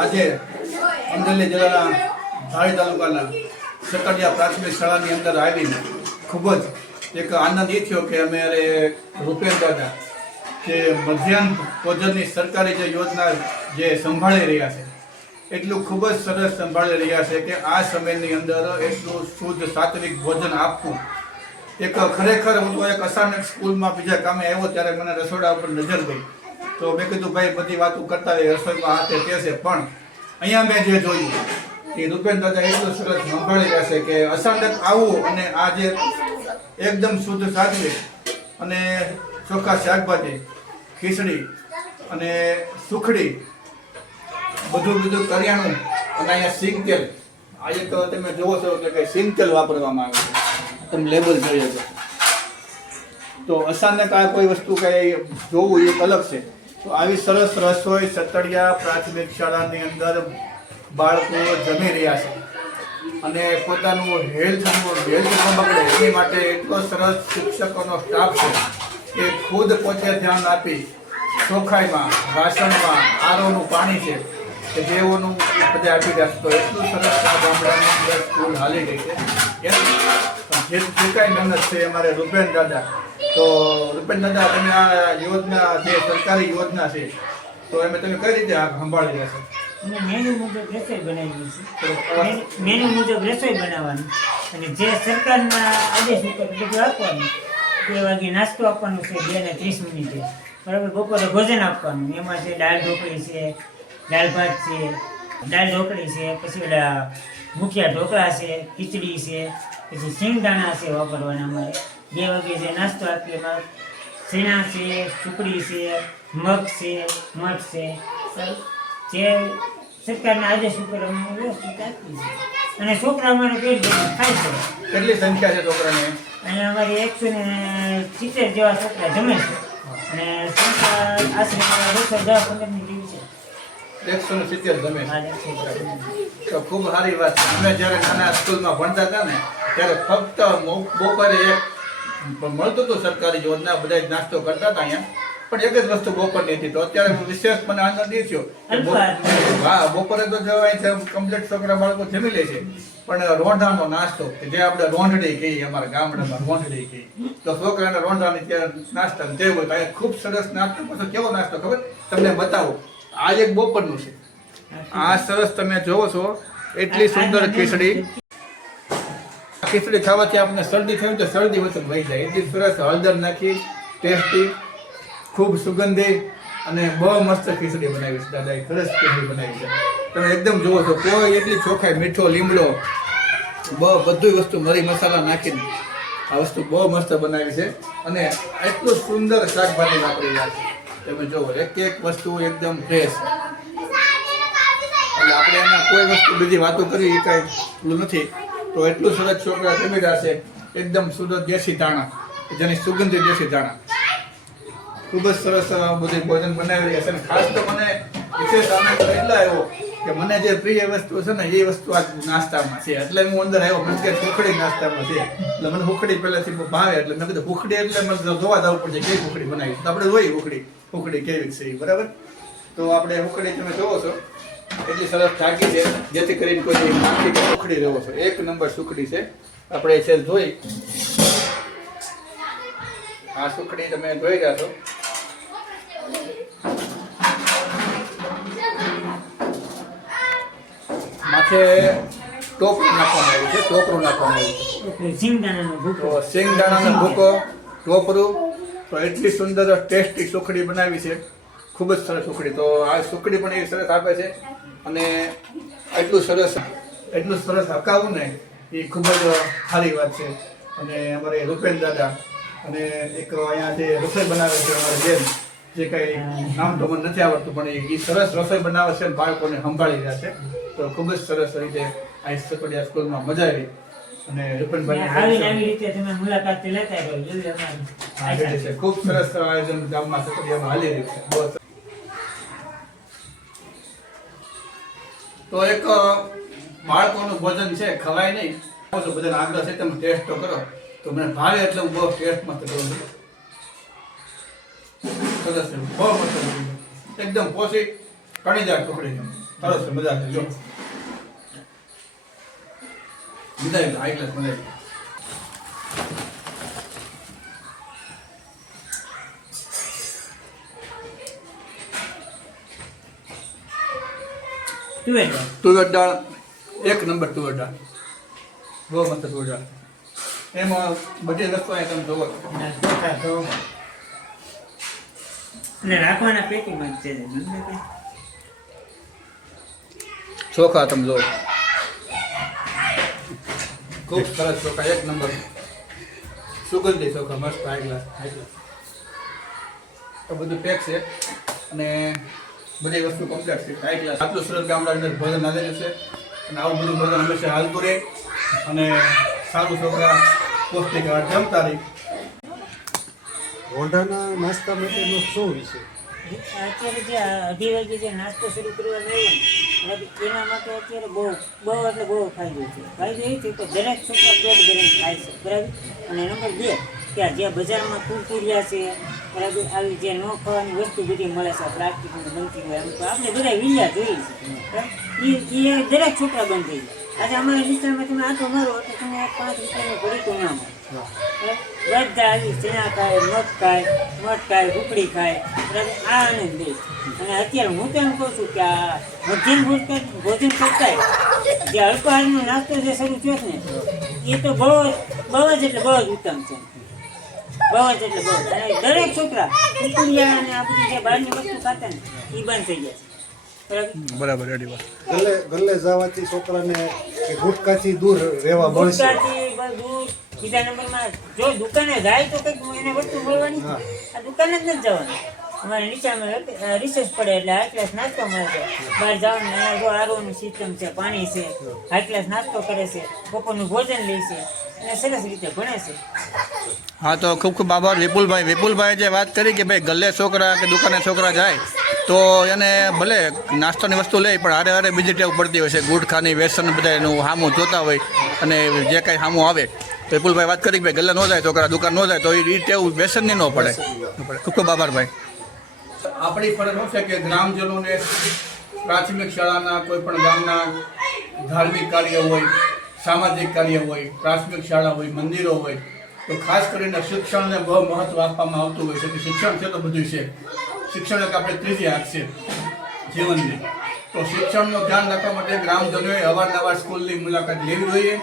આજે અમરેલી જિલ્લાના ધારી તાલુકાના સકડિયા પ્રાથમિક શાળાની અંદર આવીને ખૂબ જ એક આનંદ એ થયો કે અમે અરે રૂપેન દાદા જે મધ્યાહન ભોજનની સરકારી જે યોજના જે સંભાળી રહ્યા છે, એટલું ખૂબ જ સરસ સંભાળી રહ્યા છે કે આ સમયની અંદર એટલું શુદ્ધ સાત્વિક ભોજન આપવું. એક ખરેખર હું તો એક અચાનક સ્કૂલમાં બીજા કામે આવ્યો ત્યારે મને રસોડા ઉપર નજર ગઈ. તો મેં કીધું ભાઈ બધી વાતો કરતા હોય રસોઈમાં હાથે તે છે પણ અહીંયા મેં જે જોયું કે રૂપેન દાદા એટલું સરસ સંભાળી રહ્યા છે કે અચાનક આવું અને આ જે એકદમ શુદ્ધ સાદવી અને ચોખ્ખા શાકભાજી ખીચડી અને સુખડી બધું બધું કરિયાણું અને અહીંયા સિંગ તેલ આજે તો તમે જોવો છો કે કઈ સિંગ તેલ વાપરવામાં આવે છે. તમે લેબલ જોઈએ તો અચાનક આ કોઈ વસ્તુ કઈ જોવું એ અલગ છે. તો આવી સરસ રસોઈ સતડિયા પ્રાથમિક શાળાની અંદર બાળકો જમી રહ્યા છે. અને પોતાનું હેલ્થનું હેલ્થ ન બગડે એ માટે એટલો સરસ શિક્ષકોનો સ્ટાફ છે કે ખુદ પોતે ધ્યાન આપી ચોખાઈમાં વાસણમાં આરોનું પાણી છે કે જેઓનું બધે આપી રહ્યા તો એટલું સરસ આ ગામડાની અંદર સ્કૂલ હાલી રહી છે. જે જે કાંઈ મહેનત છે અમારે રૂપેન દાદા. તો રૂપેન દાદા તમે આ યોજના જે સરકારી યોજના છે તો એમ તમે કઈ રીતે આ સંભાળી લેશો મેનુ મુજબ રસોઈ બનાવી છે મેનુ- મુજબ રસોઈ બનાવવાની. અને જે સરકારના આદેશ ઉપર બધું આપવાનું બે વાગે નાસ્તો આપવાનો છે બે ને ત્રીસ મિનિટે. બરાબર? બપોરે ભોજન આપવાનું. એમાં છે દાળ ઢોકળી છે દાળ ભાત છે દાળ ઢોકળી છે પછી ઓલા મુખિયા ઢોકળા છે ખીચડી છે પછી સિંગદાણા છે વાપરવાના અમારે. બે વાગે જે નાસ્તો આપીએ એમાં ચણા છે સુકડી છે મગ છે મઠ છે. જે સરકારના આદેશ ઉપર અમે વ્યવસ્થિત આપીએ છીએ. અને છોકરા અમારે પેટ ખાય છે. કેટલી સંખ્યા છે છોકરાને? અહીંયા અમારે એકસો ને સિત્તેર જેવા છોકરા જમે છે. અને સંખ્યા આશરે બસો દસ પંદરની જેવી છે. એકસો ને સિત્તેર છે. જમે ખૂબ સારી વાત છે. અમે જ્યારે નાના સ્કૂલમાં ભણતા હતા ને ત્યારે ફક્ત બપોરે એક મળતું હતું સરકારી યોજના બધા નાસ્તો કરતા હતા અહીંયા. પણ એક જ વસ્તુ બપોરની હતી. તો અત્યારે વિશેષ મને આનંદ એ થયો. હા બપોરે તો કમ્પ્લીટ છોકરા બાળકો જમી લે છે. પણ રોંઢાનો નાસ્તો કે જે આપણે રોંઢડી કહીએ અમારા ગામડામાં રોંઢડી કહીએ. તો છોકરાને રોંઢાની ત્યાં નાસ્તા તે હોય તો અહીંયા ખૂબ સરસ નાસ્તો. પછી કેવો નાસ્તો ખબર? તમને બતાવો. આ એક બપોરનું છે. આ સરસ તમે જોવો છો. એટલી સુંદર ખીચડી. ખીચડી ખાવાથી આપણે શરદી થયું તો શરદી વચન વહી જાય. એટલી સરસ હળદર નાખી, ટેસ્ટી, ખૂબ સુગંધી અને બહુ મસ્ત ખીચડી બનાવી છે. દાદાએ સરસ ખીચડી બનાવી છે. તમે એકદમ જુઓ છો, કોઈ એટલી ચોખાઈ, મીઠો, લીમડો, બહુ બધી વસ્તુ મરી મસાલા નાખીને આ વસ્તુ બહુ મસ્ત બનાવી છે. અને એટલું સુંદર શાકભાજી વાપરી રહ્યા છે. તમે જુઓ, એક એક વસ્તુ એકદમ ફ્રેશ એટલે આપણે એમાં કોઈ વસ્તુ બીજી વાતો કરવી એ કાંઈ નથી. તો એટલું સરસ છોકરા જમી છે. એકદમ સુરત દેશી ધાણા. જેની સુગંધી દેશી દાણા ખૂબ જ સરસ બધી ભોજન બનાવી રહ્યા છે. અને ખાસ તો મને વિશેષ આનંદ એટલા આવ્યો કે મને જે પ્રિય વસ્તુ છે ને, એ વસ્તુ આ નાસ્તામાં છે. એટલે હું અંદર આવ્યો. મને કે હુખડી નાસ્તામાં છે. એટલે મને હુખડી પહેલાથી ભાવે. એટલે મેં કીધું હુખડી એટલે મને જોવા જવું પડશે કેવી હુખડી બનાવી તો આપણે જોઈએ હુખડી હુખડી કેવી છે બરાબર? તો આપણે હુખડી તમે જોવો છો. એટલી સરસ ઢાંકી છે જેથી કરીને કોઈ માખી કે સુખડી રહેવો છે. એક નંબર સુખડી છે. આપણે છે જોઈ. આ સુખડી તમે જોઈ રહ્યા છો. માથે ટોપરું નાખવામાં આવ્યું છે ટોપરું નાખવામાં આવ્યું છે. સિંગદાણાનો ભૂકો ટોપરું. તો એટલી સુંદર ટેસ્ટી સુખડી બનાવી છે. ખૂબ જ સરસ સુખડી તો આ સુખડી પણ એ સરસ આપે છે. અને એટલું સરસ એટલું સરસ હકાવું ને એ ખૂબ જ સારી વાત છે. અને અમારે રૂપેન દાદા અને એક અહીંયા જે રસોઈ બનાવે છે અમારે બેન જે કંઈ નામ તો મને નથી આવડતું પણ એ- સરસ રસોઈ બનાવે છે અને બાળકોને સંભાળી રહ્યા છે. તો ખૂબ જ સરસ રીતે આ સકડિયા સ્કૂલમાં મજા આવી. અને રૂપનભાઈ આવી રીતે તમે મુલાકાત લેતા અમારી. ખૂબ સરસ આયોજન ગામમાં સકડિયામાં હાલી રહ્યું છે બહુ સરસ. તો એક બાળકોનું ભોજન છે, ખવાય નહીં. છું, બધાને આગ્રહ છે, તમે ટેસ્ટ તો કરો. તો મને ભાવે એટલે હું બહુ ટેસ્ટ મસ્ત કરું છું. સરસ છે, બહુ મસ્ત એકદમ પોષિક કણીદાર ટુકડી સરસ મજા છે જો મજા આવી. હાઈ ક્લાસ મજા આવી તુવેર દાળ. તુવેર દાળ એક નંબર તુવેર દાળ બહુ મસ્ત તુવેર દાળ એમાં બધી વસ્તુ તમે જોવો. ને ચોખા રાખવાના પેટીમાં છે ચોખા તમે જોવો. ખૂબ સરસ ચોખા એક નંબર. સુગંધી ચોખા મસ્ત હાઈ ગ્લાસ હાઈ ક્લાસ તો બધું પેક છે. અને બધી વસ્તુ કમ્પ્લીટ છે. કાંઈ ક્લાસ આટલું સુરત ગામડા અંદર ભોજન આવેલું છે. અને આવું બધું ભોજન હંમેશા હાલતું રહે. અને સારું છોકરા પૌષ્ટિક આહાર. જમતા રહે. રોંઢાના નાસ્તા માટેનો શું વિશે? અત્યારે જે આ અઢી વાગે જે નાસ્તો શરૂ કરવા જાય એના માટે અત્યારે બહુ બહુ એટલે બહુ ફાયદો છે. ફાયદો એ છે કે દરેક છોકરા દોઢ દરેક ખાય છે બરાબર? અને નંબર બે કે જે બજારમાં કુરકુરિયા છે બરાબર આવી જે ન ખાવાની વસ્તુ બધી મળે છે પ્લાસ્ટિકની બનતી હોય એમ તો આપણે બધા વિલ્યા જોઈએ છે. એ દરેક છોકરા બંધ થઈ જાય આજે અમારા વિસ્તારમાં તમે આટો મારો તો તમે પાંચ રૂપિયાનું ભરીતું ના મળે બધા આવી ચણા ખાય મગ ખાય મઠ ખાય કુકડી ખાય બરાબર આ આનંદ લે અને અત્યારે હું તો એમ કહું છું કે આ મધ્યાહન ભોજન ભોજન કરતા જે અલ્પહારનો નાસ્તો જે શરૂ થયો છે ને એ તો બહુ બહુ જ એટલે બહુ જ ઉત્તમ છે. બહુ એટલે બહુ દરેક છોકરા કુકડિયા અને આ બધી જે બહારની વસ્તુ ખાતા ને એ બંધ થઈ જાય બરાબર? વાત ગલ્લે ગલ્લે જવાથી છોકરાને ગુટકાથી દૂર રહેવા મળશે. બીજા નંબરમાં જો દુકાને જાય તો કંઈક એને વસ્તુ મળવાની? આ દુકાને જ નથી જવાનું. અમારે નીચામાં રિસર્ચ પડે એટલે હાઈ ક્લાસ નાસ્તો મળે છે. બહાર જવાનું અહીંયા જો આરોની સિસ્ટમ છે પાણી છે હાઈ ક્લાસ નાસ્તો કરે છે બપોરનું ભોજન લે છે અને સરસ રીતે ભણે છે. હા, તો ખૂબ ખૂબ આભાર વિપુલભાઈ. વિપુલભાઈ જે વાત કરી કે ભાઈ ગલ્લે છોકરા કે દુકાને છોકરા જાય, તો એને ભલે નાસ્તાની વસ્તુ લે, પણ હારે હારે બીજી ટેવ પડતી હોય છે. ગુટખાની વ્યસન બધા એનું સામું જોતા હોય અને જે કાંઈ હામું આવે. તો વિપુલભાઈ વાત કરી કે ભાઈ ગલ્લે ન જાય, છોકરા દુકાન ન જાય, તો એ ટેવ વ્યસનની ન પડે. ન પડે. ખૂબ ખૂબ આભાર ભાઈ. આપણી ફરજ શું કે ગ્રામજનોને પ્રાથમિક શાળાના કોઈ પણ ગામના ધાર્મિક કાર્ય હોય, સામાજિક કાર્ય હોય, પ્રાથમિક શાળા હોય, મંદિરો હોય તો ખાસ કરીને શિક્ષણને બહુ મહત્વ આપવામાં આવતું હોય છે કે શિક્ષણ છે તો બધું છે. શિક્ષણ એક આપણે ત્રીજી આંખ છે જીવનની. તો શિક્ષણનું ધ્યાન રાખવા માટે ગ્રામજનોએ અવારનવાર સ્કૂલની મુલાકાત લેવી જોઈએ.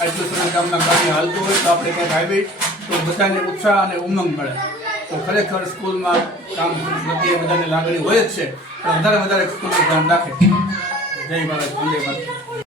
આટલું ગામના કાર્ય હાલતું હોય તો આપણે કંઈક આવી તો બધાને ઉત્સાહ અને ઉમંગ મળે. તો ખરેખર સ્કૂલમાં કામ પ્રત્યે બધાને લાગણી હોય જ છે. પણ વધારે વધારે સ્કૂલનું ધ્યાન રાખે. જય ભારત, વંદે